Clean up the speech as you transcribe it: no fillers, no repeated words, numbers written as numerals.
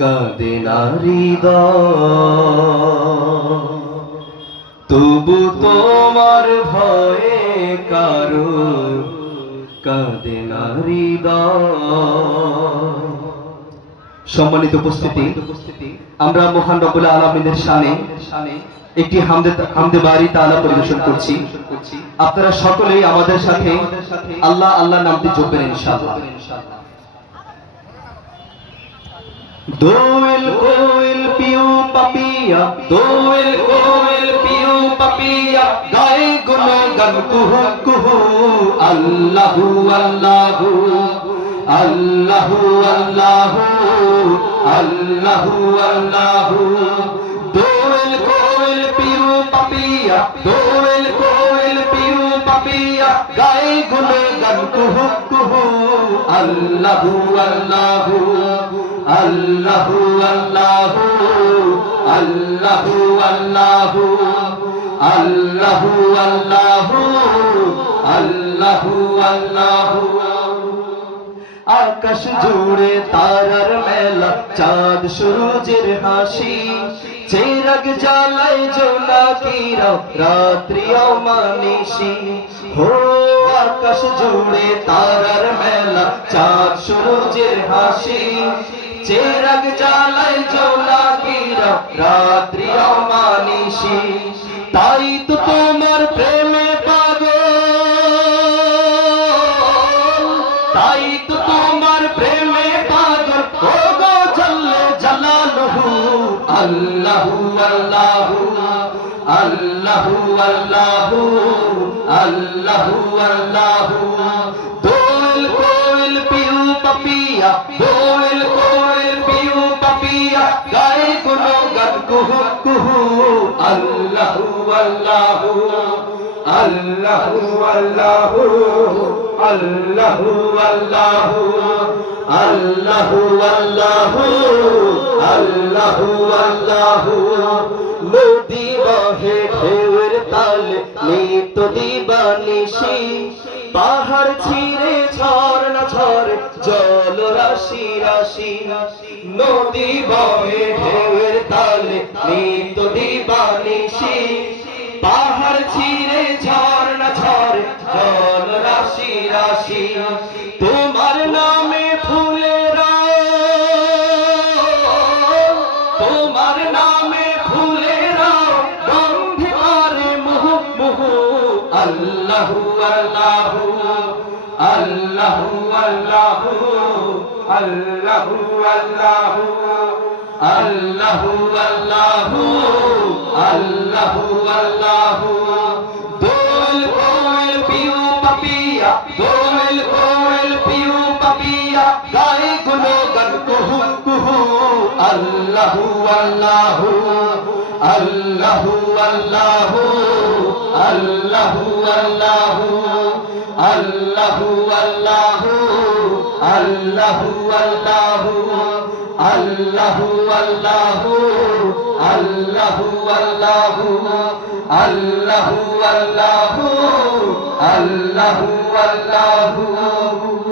কাঁদে না হৃদয়, তবু তোমার ভয়ে কারো কাঁদে না হৃদয়। সম্মানিত উপস্থিতি, আমরা মহান রব্বুল আলামিনের শানে একটি হামদে বারি তাআলা পরিবেশন করছি। আপনারা সকলেই আমাদের সাথে আল্লাহ আল্লাহ নামটি জপবেন ইনশাআল্লাহ। দোয়েল কোয়েল পিউ পাপিয়া, দোয়েল কোয়েল পিউ পাপিয়া, গায়ে গুণগান কুহু কুহু। আল্লাহু আল্লাহু আল্লাহু আল্লাহু আল্লাহু আল্লাহু। দোয়েল কোয়েল পিউ পাপিয়া, দোয়েল কোয়েল পিউ পাপিয়া, গায়ে গুণগান কুহু কুহু। আল্লাহু আল্লাহু আল্লাহু আল্লাহু আল্লাহু আল্লাহু আল্লাহু আল্লাহু আল্লাহু আল্লাহু। আকাশ জুড়ে তারার মেলা, চাঁদ সূরজের হাসি, চেরাগ জ্বালায় জোনাকিরা রাত্রি অমানিসি। হো আকাশ জুড়ে তারার মেলা, চাঁদ সূরজের হাসি, চেরাগ জ্বালায় জোনাকিরা রাত্রি অমানিসি। তাই তো তোমার প্রেমে পাগল, তাই তো তোমার প্রেমে পাগল ও গো জাল্লে জালালুহু। আল্লাহু আল্লাহু আল্লাহু আল্লাহু আল্লাহু আল্লাহু। দোয়েল কোয়েল পিউ পাপিয়া, দোয়েল কোয়েল পিউ পাপিয়া, গায়ে গুণগান কুহু কুহু। আল্লাহু আল্লাহু আল্লাহু আল্লাহু আল্লাহু আল্লাহু আল্লাহু আল্লাহু আল্লাহু আল্লাহু। নদী বহে ঢেউয়ের তালে নিত্য দিবানিশি, পাহাড় ছিঁড়ে ঝর্ণা ঝরে জল রাশি রাশি। নদী বহে ঢেউয়ের তালে নিত্য দিবানিশি, পাহাড় ছিঁড়ে ঝর্ণা ঝরে জল রাশি রাশি। তোমার নামে ফুলেরা, তোমার নামে ফুলেরা গন্ধে করে মুহু মুহু। আল্লাহু আল্লাহু আল্লাহু আল্লাহু আল্লাহু আল্লাহু আল্লাহু আল্লাহু আল্লাহু আল্লাহু। দোয়েল কোয়েল পিউ পাপিয়া, দোয়েল কোয়েল পিউ পাপিয়া, গায়ে গুণগান কুহু কুহু। আল্লাহু আল্লাহু আল্লাহু আল্লাহু আল্লাহু আল্লাহু আল্লাহু আল্লাহু আল্লাহু আল্লাহু আল্লাহু আল্লাহু আল্লাহু আল্লাহু আল্লাহু আল্লাহু আল্লাহু আল্লাহু।